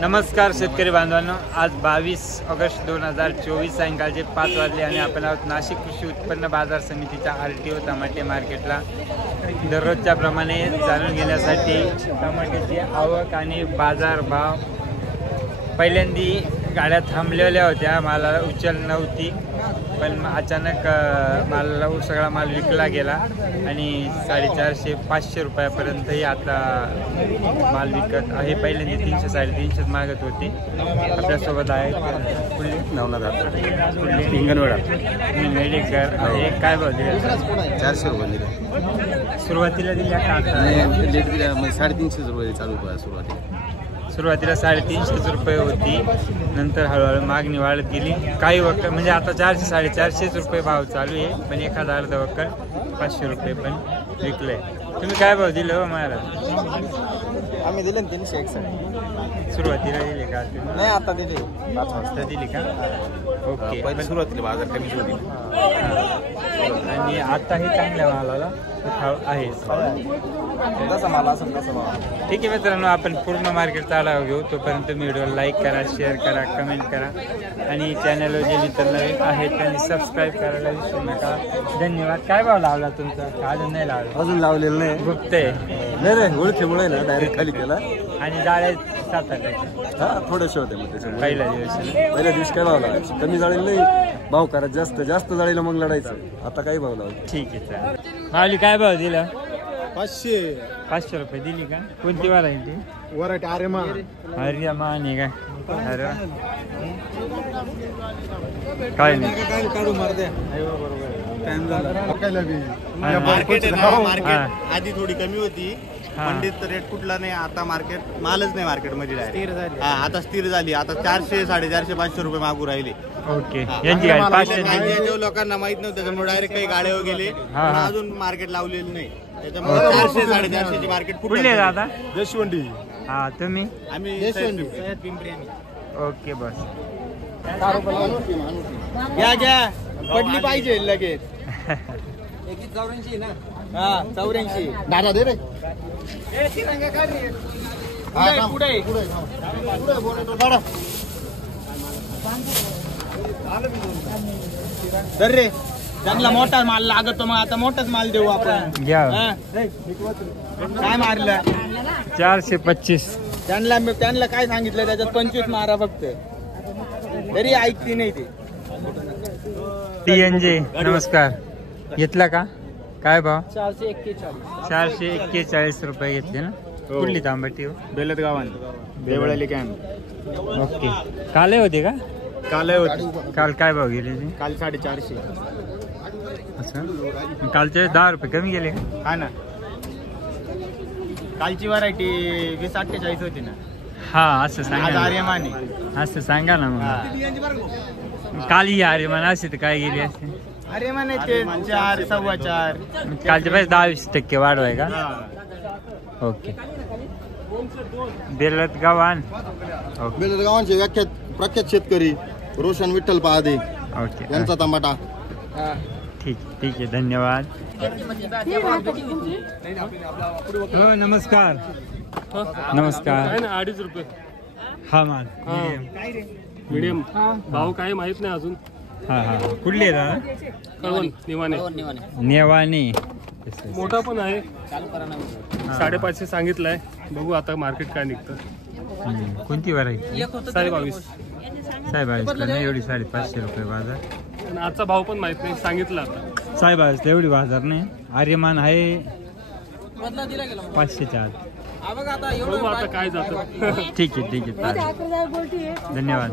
नमस्कार शेतकरी बांधवांनो, आज 22 ऑगस्ट 2024 सायंकाळचे 5 वाजले आणि आपण आहोत नाशिक कृषी उत्पन्न बाजार समितीच्या RTO टमाटे मार्केटला। दररोजच्या प्रमाणे जाणून घेण्यासाठी टमाट्याची आवक आणि बाजार भाव, पहिल्यांदी गाड्या थांबलेल्या होत्या, मालाला उचल नव्हती, पण अचानक मालाला सगळा माल विकला गेला आणि 450-500 रुपयापर्यंतही आता माल विकत आहे। पहिल्यांदा 300-350 मागत होते। आपल्यासोबत आहे नवनाथ हिंगणवाडा मेडिकर आहे। काय भाव दिले? 400 रुपये दिले सुरुवातीला दिल्या का? 350 रुपये चालू आहे सुरुवातीला 350 रुपये होती, नंतर हळूहळू मागणी वाढत गेली। काही वक्कल म्हणजे आता 400-450 रुपये भाव चालू आहे, पण एखादा अर्धा वक्कल 500 रुपये पण विकलंय। तुम्ही काय भाव दिले हो मला? आम्ही दिले 361 सुरुवातीला दिले का? नाही, आता दिले 5 वाजता दिली का? ओके, पहिले सुरुवातीला बाजार कमी होती आणि आता हे चांगल्या मालाला आहे तसा माल असेल तसा भाव। ठीक आहे मित्रांनो, आपण पूर्ण मार्केटचा आढावा घेऊ। तोपर्यंत व्हिडिओला लाईक करा, शेअर करा, कमेंट करा आणि चॅनलवर जे मित्र नवीन आहेत त्यांनी सबस्क्राईब करायला विसरू नका। धन्यवाद। काय भाव लावला तुमचा? अजून नाही लावला? अजून लावलेलं नाही, गुप्ते नाही ओळखीमुळे ना डायरेक्ट खाली केला आणि जाळे 7-8 हा थोडेसे होते। मग पहिल्या दिवशी पहिल्या दिवशी काय भाव लावायचे? कमी जाळीला नाही भाव करा, जास्त जाळीला मग लढायचं। आता काही भाव लावायचे? ठीक आहे, चालेल। माऊली काय भाव दिला? 500 रुपये दिली का? कोणती व्हरायटी? वरायटी आर्यमान आहे का? अरे काय नाही, काढू मारते टाइम झाला। मार्केट आधी थोडी कमी होती, मंडीत रेट कुठला नाही, आता मार्केट मालच नाही मार्केटमध्ये आता स्थिर झाली। आता 400-450-500 रुपये मागू राहिले। ओके, यांची काय 500 लोकांना माहित नव्हतं, त्याच्यामुळे डायरेक्ट काही गाड्या गेले, अजून मार्केट लावलेलं नाही, त्याच्यामुळे 400-450 मार्केट कुठले दादा? जशवंडी। हा, तुम्ही? आम्ही ओके, बस घ्या पडली पाहिजे लगेच। 84 ना? हा, 84 दादा दे रे पुढे तर रे, त्यांना मोठा माल लागतो, मग आता मोठाच माल देऊ आपण। घ्या। काय मारलं? 425 त्यांना काय सांगितलं? त्याच्यात 25 मारा फक्त, तरी ऐकती नाही ते। TNJ नमस्कार, घेतला का? काय भाव? 441 रुपये घेतले ना? कुठली तांबटी हो? बेलत गावान देवळाली कॅम्प। ओके, काल होते का? काल होती। काल काय भाव गेले ते? काल 450। असं कालचे 10 रुपये कमी गेले का? हा ना, कालची व्हरायटी 20-48 होती ना? हा, असं सांगा, आर्यमाने असं सांगा ना मग। काल ही आर्यमान असे तर काय गेली असते? आर्यमाने ते 4, 4.25। कालच्या पाहिजे 10-20% वाढवाय का? ओके, बेलत गव्हाण। बेलत गावांचे प्रख्यात शेतकरी रोशन विठ्ठल पहादे ओके, यांचा टमाटा। ठीक आहे, धन्यवाद। हो, नमस्कार। 2.5 रुपये हा माल मीडियम भाव काय माहित नाही अजून। हा, कुठले दादा? कळवण नेवाने मोठा पण आहे, 550 सांगितलंय, बघू आता मार्केट काय निघतं। कोणती व्हरायटी? 22.5 नाही, एवढी 550 रुपये बाजार। पण आजचा भाव पण माहित नाही, सांगितलं आता 22 एवढी बाजार नाही। आर्यमान आहे 500 बघू आता काय जातं। ठीक आहे, चालेल, धन्यवाद।